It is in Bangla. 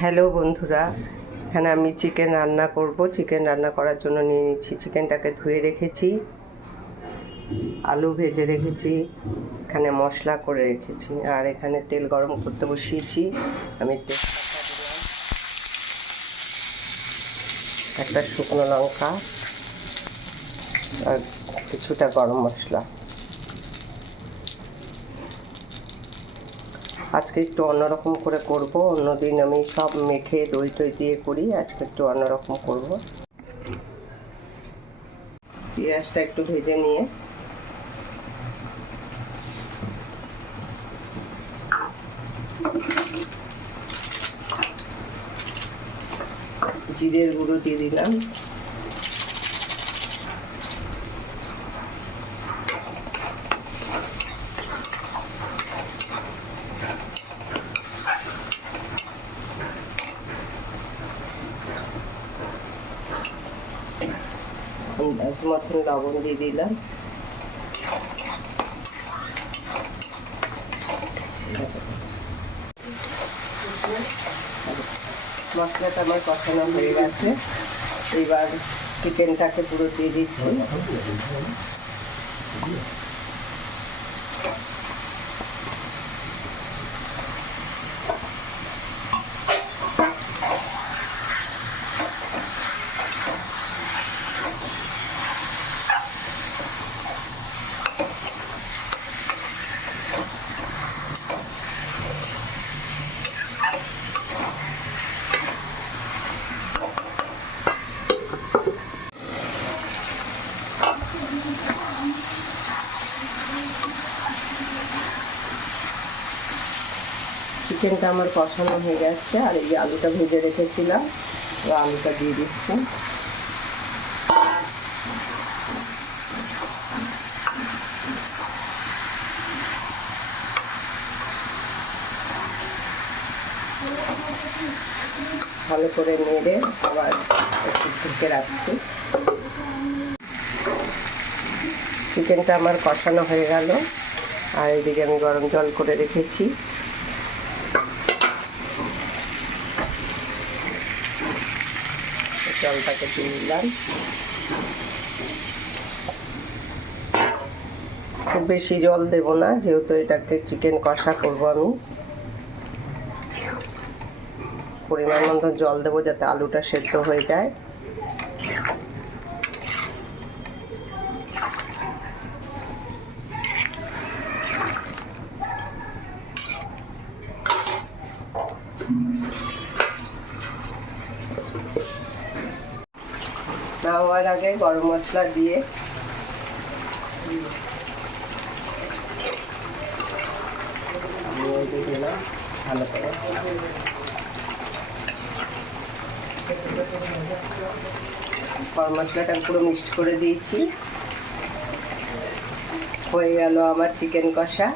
হ্যালো বন্ধুরা, এখানে আমি চিকেন রান্না করব। চিকেন রান্না করার জন্য নিয়ে নিচ্ছি, চিকেনটাকে ধুয়ে রেখেছি, আলু ভেজে রেখেছি, এখানে মশলা করে রেখেছি, আর এখানে তেল গরম করতে বসিয়েছি। আমি তেজপাতা দিলাম, একটা শুকনো লঙ্কা আর কিছুটা গরম মশলা। আজকে একটু অন্যরকম করে করব। অন্যদিন আমি সব মেখে দই টই দিয়ে করি, আজকে একটু অন্যরকম করব। পেঁয়াজটা একটু ভেজে নিয়ে জিরের গুঁড়ো দিয়ে দিলাম, আন্দাজ মতন লবণ দিয়ে দিলাম, মশলাটা আমার কষানো হয়ে গেছে। এবার চিকেনটাকে পুরো দিয়ে দিচ্ছি। চিকেনটা আমার কষানো হয়ে গেছে, আর এই যে আলুটা ভেজে রেখেছিলাম, আলুটা দিয়ে দিচ্ছি। ভালো করে নেড়ে আবার একটু ঢেকে রাখছি। চিকেনটা আমার কষানো হয়ে গেল, আর এদিকে আমি গরম জল করে রেখেছি। জলটাকে দিয়ে দিলাম। খুব বেশি জল দেব না, যেহেতু এটাকে চিকেন কষা করব আমি। পরিমাণ মতো জল দেবো যাতে আলুটা সেদ্ধ হয়ে যায়। নামাবার আগে গরম মশলা দিয়ে দিলাম ভালো করে। গরম মশলাটা পুরো মিক্সড করে দিয়েছি। হয়ে গেল আমার চিকেন কষা।